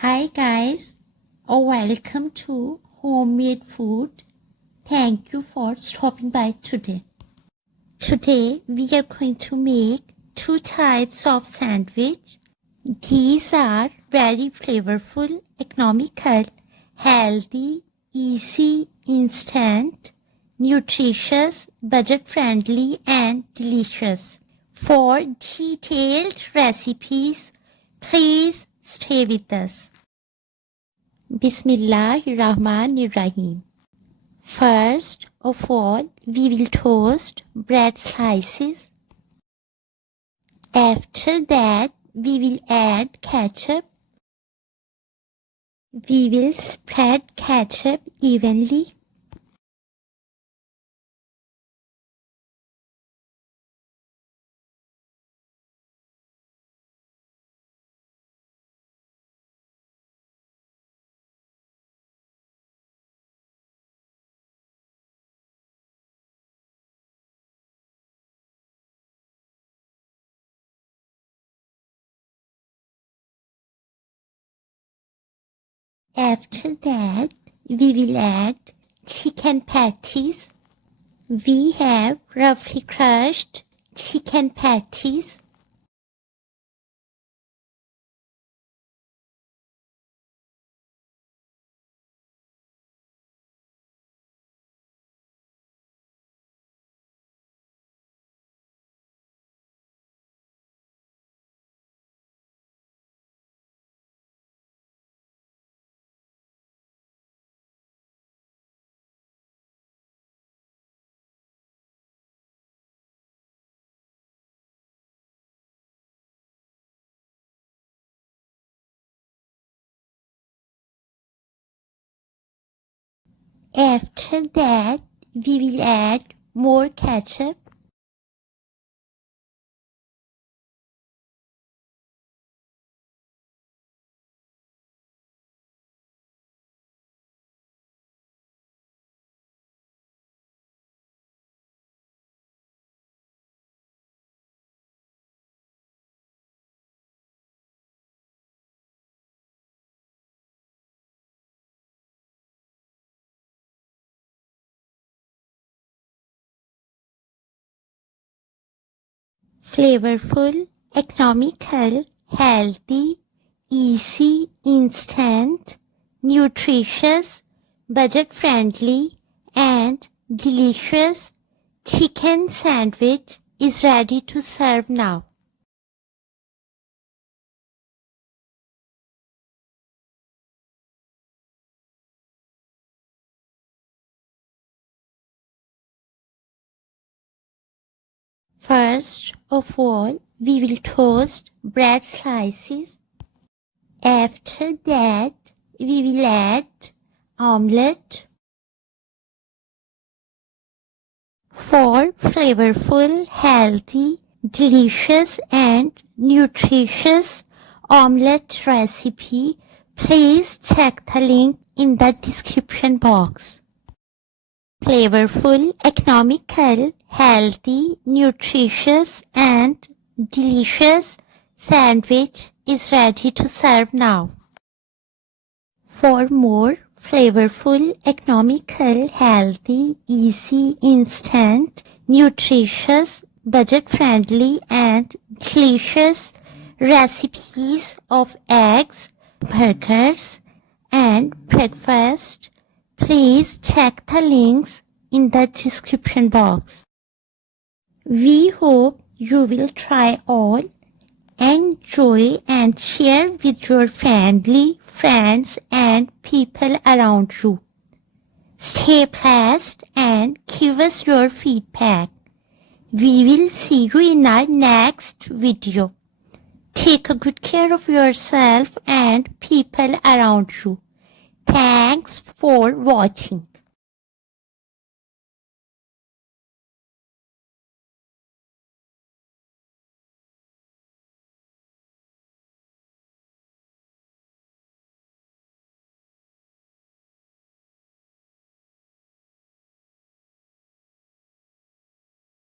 Hi guys, welcome to Homemade Food. Thank you for stopping by today. Today we are going to make two types of sandwich. These are very flavorful, economical, healthy, easy, instant, nutritious, budget-friendly and delicious. For detailed recipes, please stay with us. Bismillahirrahmanirrahim. First of all, we will toast bread slices. After that, we will add ketchup. We will spread ketchup evenly. After that, we will add chicken patties. We have roughly crushed chicken patties. After that, we will add more ketchup. Flavorful, economical, healthy, easy, instant, nutritious, budget-friendly, and delicious chicken sandwich is ready to serve now. First of all, we will toast bread slices. After that, we will add omelette. For flavorful, healthy, delicious and nutritious omelette recipe, please check the link in the description box. Flavorful, economical, healthy, nutritious and delicious sandwich is ready to serve now. For more flavorful, economical, healthy, easy, instant, nutritious, budget-friendly and delicious recipes of eggs, burgers and breakfast, please check the links in the description box. We hope you will try all, enjoy and share with your family, friends and people around you. Stay blessed and give us your feedback. We will see you in our next video. Take a good care of yourself and people around you. Thanks for watching.